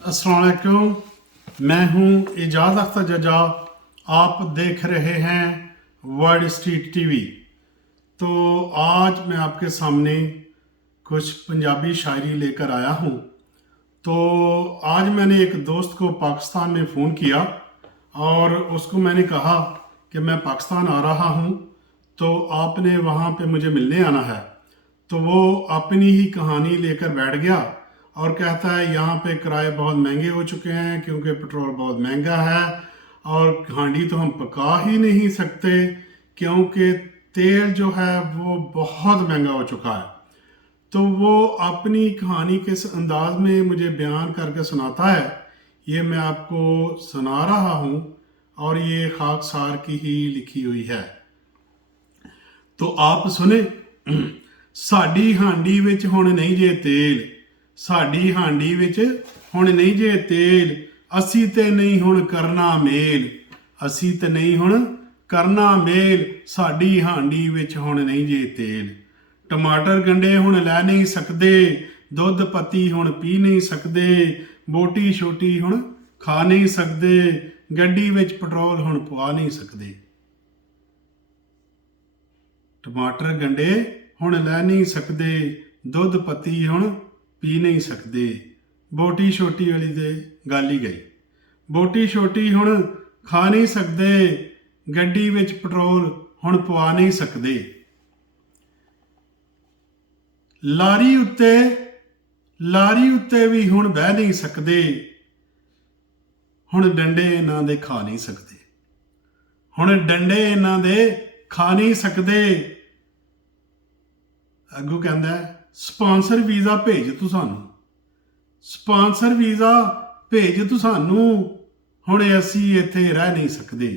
अस्सलाम वालेकुम। मैं हूं एजाज अख्तर जजा। आप देख रहे हैं वर्ल्ड स्ट्रीट टीवी। तो आज मैं आपके सामने कुछ पंजाबी शायरी लेकर आया हूं। तो आज मैंने एक दोस्त को पाकिस्तान में फ़ोन किया और उसको मैंने कहा कि मैं पाकिस्तान आ रहा हूं, तो आपने वहां पे मुझे मिलने आना है। तो वो अपनी ही कहानी लेकर बैठ गया और कहता है यहाँ पे किराए बहुत महंगे हो चुके हैं क्योंकि पेट्रोल बहुत महंगा है और हांडी तो हम पका ही नहीं सकते क्योंकि तेल जो है वो बहुत महंगा हो चुका है। तो वो अपनी कहानी किस अंदाज में मुझे बयान करके सुनाता है, ये मैं आपको सुना रहा हूँ और ये खाकसार की ही लिखी हुई है। तो आप सुने। साडी हांडी विच हुण नहीं जे तेल, साडी हांडी विच हुण नहीं जे तेल, असी ते नहीं हुण करना मेल, असी ते नहीं हुण करना मेल, साडी हांडी विच हुण नहीं जे तेल। टमाटर गंढे हुण लै नहीं सकदे, दुध पत्ती हुण पी नहीं सकदे, बोटी छोटी हुण खा नहीं सकदे, गड्डी विच पेट्रोल हुण पवा नहीं सकदे। टमाटर गंढे हुण लै नहीं सकदे, दुध पत्ती हुण पी नहीं सकदे। बोटी छोटी वाली ते गल ही गई। बोटी छोटी हुण खा नहीं सकदे, गड्डी विच पेट्रोल हुण पवा नहीं सकदे। लारी उत्ते भी हुण बह नहीं सकदे, हुण डंडे इन्हां दे खा नहीं सकदे, हुण डंडे इन्हां दे खा नहीं सकदे। अगू कहंदा है स्पॉन्सर वीज़ा भेज तू सानू, स्पॉन्सर वीज़ा भेज तू सानू, हुण असी इत्थे रह नहीं सकदे,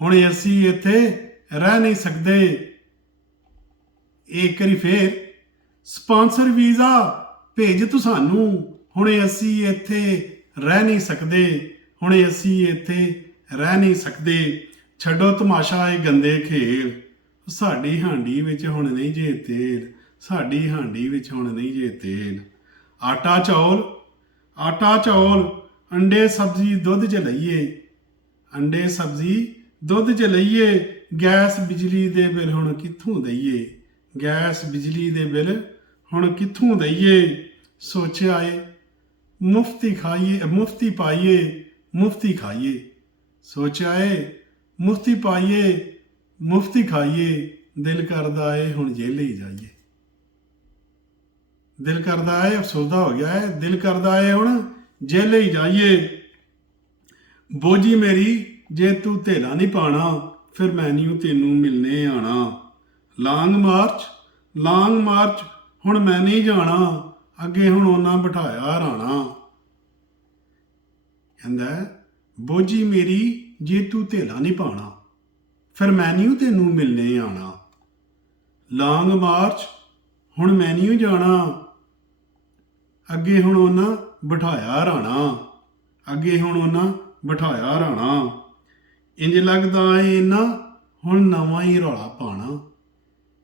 हुण असी इत्थे रह नहीं सकदे। एक करी फेर स्पॉन्सर वीज़ा भेज तू सानू, हुण असी इत्थे रह नहीं सकदे, हुण असी इत्थे रह नहीं सकदे। छड्डो तमाशा ये गंदे खेल, साडी हांडी विच हुण नहीं जे तेल, साडी हांडी विच हुण नहीं जे तेल। आटा चौल अंडे सब्जी दुध च लईए, अंडे सब्जी दुध च लईए, गैस बिजली दे बिल हुण कित्थों दईए, गैस बिजली दे बिल हुण कित्थों दईए। सोचिया ए मुफ्ती पाइए मुफ्ती खाइए, सोचिया ए मुफ्ती पाइए मुफ्ती खाइए, दिल करदा है हुण जेल ही जाइए, दिल करदा है अफसोसदा हो गया है, दिल करदा है हुण जेल ही जाइए। बोझी मेरी जे तू धेला नहीं पाना, फिर मैं नहीं तेनू मिलने आना। लॉन्ग मार्च हुण मैं नहीं जाना, अगे हुण उन्हां बिठाया राणा। कहंदा बोझी मेरी जे तू धेला नहीं पाना, फिर मैं नहीं तेनू मिलने आना। लॉन्ग मार्च हुण मैं नहीं जाना, अगे हुण उन्हां बिठाया राणा, अगे हुण उन्हां बिठाया राणा। इंज लगदा है इन्हां हुण नवां ही रौला पाना,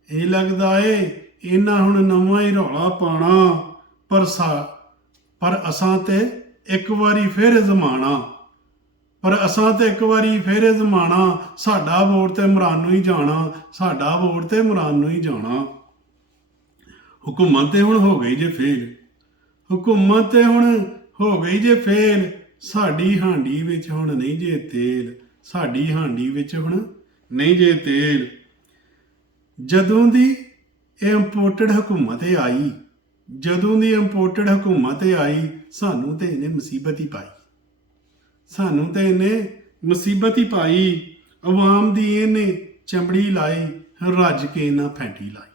इंज लगदा है इन्हां हुण नवां ही रौला पाना। पर असां ते एक वारी फिर जमाना, पर असां ते एक वारी फिर जमाना, साडा वोट ते इमरान नूं ही जाना, साडा वोट ते इमरान नूं ही जाना। हुकूमत ते हुण हो गई जे फेल, हुकूमत ते हुण हो गई जे फेल, साडी हांडी विच हुण नहीं जे तेल, साडी हांडी विच हुण नहीं जे तेल। जदों दी इंपोर्टेड हुकूमत आई, जदों दी इंपोर्टेड हुकूमत आई, सानू ते इन्हें मुसीबत ही पाई, सानू ते इन्हें मुसीबत ही पाई। अवाम दी इन्हें चमड़ी लाई, रज के इन्हां फैंटी लाई,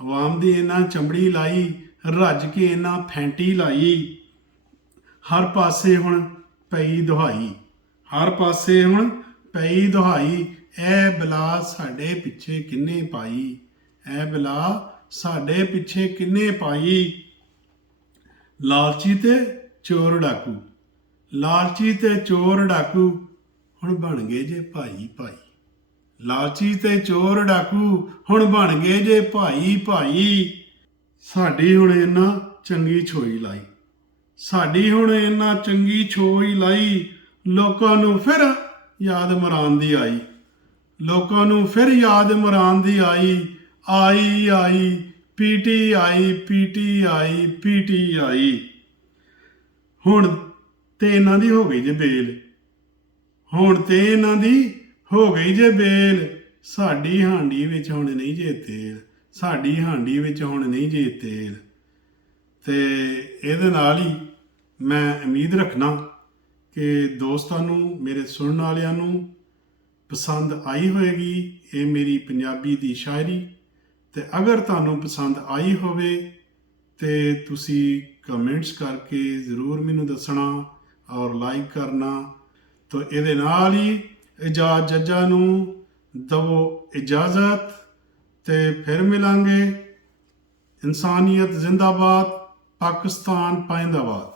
अवाम दी इन्हां चमड़ी लाई, रज के इन्हां फैंटी लाई। हर पासे हुण पई दुहाई, हर पासे हुण पई दुहाई, ऐ बला साडे पिछे किन्ने पाई, ऐ बला साडे पिछे किन्ने पाई। लालची ते चोर डाकू, लालची ते चोर डाकू हुण बन गए जे भाई भाई, लालची ते चोर डाकू हुण बन गए जे भाई भाई। साडी हुण इन्हां चंगी छोई लाई, ਸਾਡੀ ਹੁਣ ਇੰਨਾ ਚੰਗੀ ਛੋਈ ਲਾਈ, ਲੋਕਾਂ ਨੂੰ ਫਿਰ ਯਾਦ ਮਰਾਨ ਦੀ ਆਈ, ਲੋਕਾਂ ਨੂੰ ਫਿਰ ਯਾਦ ਮਰਾਨ ਦੀ ਆਈ, ਆਈ ਆਈ ਪੀਟੀ ਆਈ, ਪੀਟੀ ਆਈ, ਪੀਟੀ ਆਈ। ਹੁਣ ਤੇ ਇਹਨਾਂ ਦੀ ਹੋ ਗਈ ਜੇ ਬੇਲ, ਹੁਣ ਤੇ ਇਹਨਾਂ ਦੀ ਹੋ ਗਈ ਜੇ ਬੇਲ, ਸਾਡੀ ਹਾਂਡੀ ਵਿੱਚ ਹੁਣ ਨਹੀਂ ਜੇ ਤੇਲ, ਸਾਡੀ ਹਾਂਡੀ ਵਿੱਚ ਹੁਣ ਨਹੀਂ ਜੇ ਤੇਲ। ਤੇ ਇਹਦੇ ਨਾਲ ਹੀ ਮੈਂ ਉਮੀਦ ਰੱਖਣਾ ਕਿ ਦੋਸਤਾਂ ਨੂੰ, ਮੇਰੇ ਸੁਣਨ ਵਾਲਿਆਂ ਨੂੰ ਪਸੰਦ ਆਈ ਹੋਵੇਗੀ ਇਹ ਮੇਰੀ ਪੰਜਾਬੀ ਦੀ ਸ਼ਾਇਰੀ। ਤੇ ਅਗਰ ਤੁਹਾਨੂੰ ਪਸੰਦ ਆਈ ਹੋਵੇ ਤੇ ਤੁਸੀਂ ਕਮੈਂਟਸ ਕਰਕੇ ਜ਼ਰੂਰ ਮੈਨੂੰ ਦੱਸਣਾ ਔਰ ਲਾਈਕ ਕਰਨਾ। ਤਾਂ ਇਹਦੇ ਨਾਲ ਹੀ ਇਜਾਜ਼ ਜੱਜਾਂ ਨੂੰ ਦਵੋ ਇਜਾਜ਼ਤ, ਤੇ ਫਿਰ ਮਿਲਾਂਗੇ। ਇਨਸਾਨੀਅਤ ਜ਼ਿੰਦਾਬਾਦ, ਪਾਕਿਸਤਾਨ ਪਾਇੰਦਾਬਾਦ।